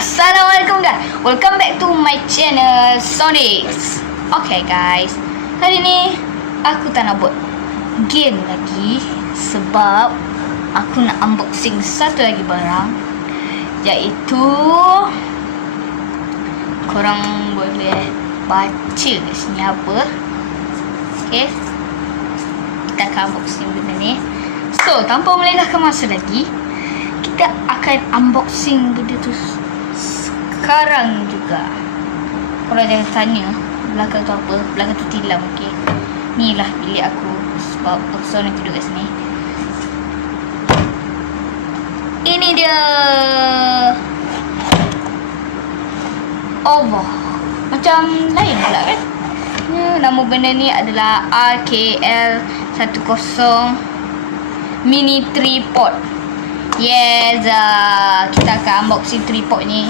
Assalamualaikum guys, welcome back to my channel Sonics. Okay guys, hari ni aku tak nak buat game lagi sebab aku nak unboxing satu lagi barang, iaitu korang boleh baca kat sini apa. Okay, kita akan unboxing benda ni. So, tanpa melengahkan masa lagi, kita akan unboxing benda tu sekarang juga. Korang jangan tanya belakang tu apa, belakang tu tilam. Okay, ni lah bilik aku sebab aku seorang tidur kat sini. Ini dia. Allah, macam lain pula kan. Nama benda ni adalah RKL10 Mini Tripod. Yes, kita akan unboxing tripod ni.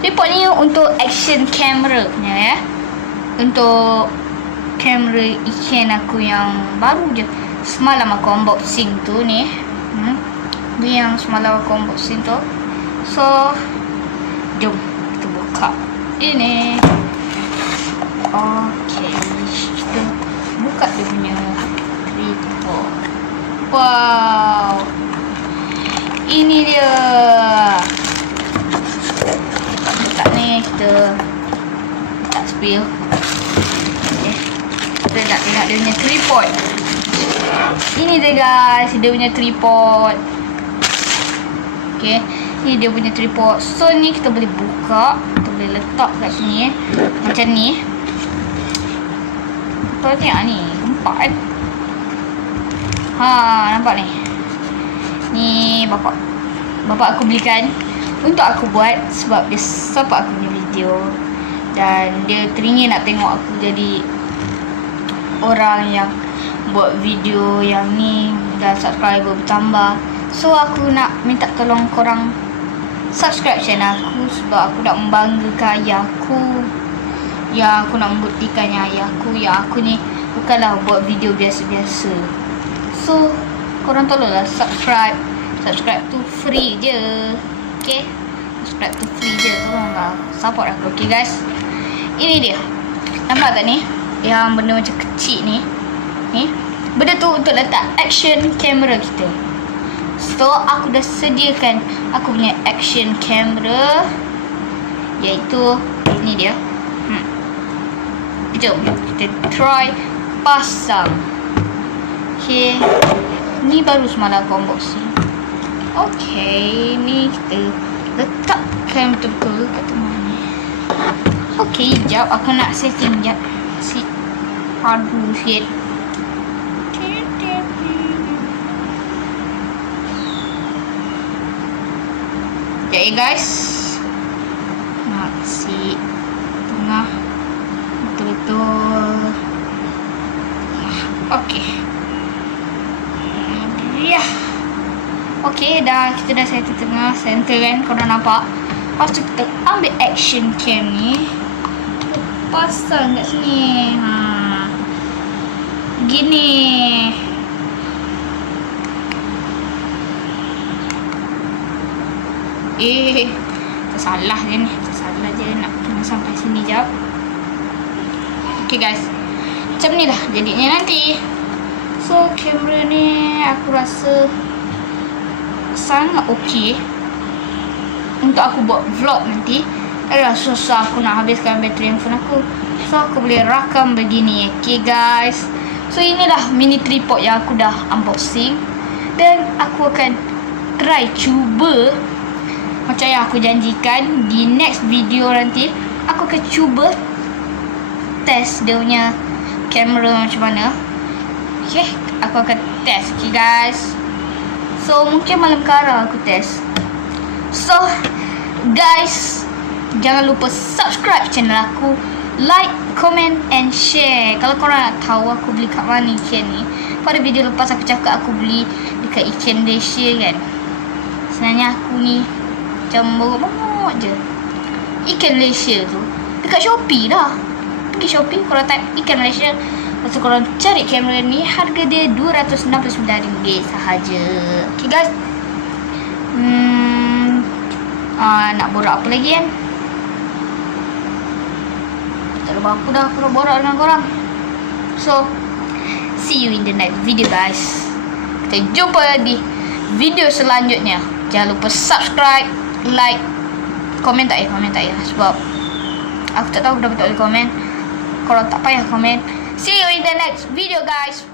Tripod ni untuk action camera punya ya. Untuk kamera ikan aku yang baru je. Semalam aku unboxing tu ni. Ni yang semalam aku unboxing tu. So, jom kita buka ini. Okay, kita buka dia punya tripod. Wow, ini dia. Buka ni, kita tak spill. Okay, kita nak tengok dia punya tripod. Ini dia guys, dia punya tripod. Okay, ni dia punya tripod. So ni kita boleh buka, kita boleh letak kat sini macam ni. Kau tengok ni, nampak kan? Nampak ni. Ni bapak aku belikan untuk aku buat sebab dia support aku punya video. Dan dia teringin nak tengok aku jadi orang yang buat video yang ni dan subscriber bertambah. So aku nak minta tolong korang subscribe channel aku sebab aku nak membanggakan ayah aku. Ya, aku nak membuktikan ayah aku ni bukanlah buat video biasa-biasa. So, korang tolonglah subscribe. Subscribe tu free je. Okay, subscribe tu free je. Tolonglah support aku. Okay guys, ini dia. Nampak tak ni? Yang benda macam kecil ni. Ni benda tu untuk letak action camera kita. So, aku dah sediakan aku punya action camera, iaitu ni dia. Jom kita try pasang. Okay, ni baru semalam aku unboxing. Okay, ni kita letakkan betul-betul kat tengah ni. Okay, jap aku nak setting jap. Aduh, shit. Okay guys, nak si tengah betul-betul. Okay. Ya. Okay, dah kita dah settle tengah center kan, korang nampak. Lepas tu kita ambil action cam ni, pasang kat sini. Gini. Tersalah je ni. Tersalah je nak kena sampai sini jap. Okay guys, macam ni lah jadinya nanti. So, kamera ni aku rasa sangat okey untuk aku buat vlog nanti. Adalah susah aku nak habiskan bateri handphone aku, so aku boleh rakam begini. Okay guys, so inilah mini tripod yang aku dah unboxing. Dan aku akan try cuba macam yang aku janjikan. Di next video nanti aku akan cuba test dia punya kamera macam mana. Okay, aku akan test. Okay guys, so mungkin malam kara aku test. So guys, jangan lupa subscribe channel aku, like, comment and share. Kalau korang nak tahu aku beli kat mana ikan ni, pada video lepas aku cakap aku beli dekat Ikan Malaysia kan. Sebenarnya aku ni macam bongok-bongok je. Ikan Malaysia tu dekat Shopee dah. Pergi Shopee, korang type Ikan Malaysia, lepas tu korang cari kamera ni. Harga dia RM269 sahaja. Okay guys, Nak borak apa lagi kan? Tak lupa aku dah kalau borak dengan korang. So, see you in the next video guys. Kita jumpa di video selanjutnya. Jangan lupa subscribe, like, komen tak ya sebab aku tak tahu kenapa tak boleh komen. Kalau tak payah komen. See you in the next video guys.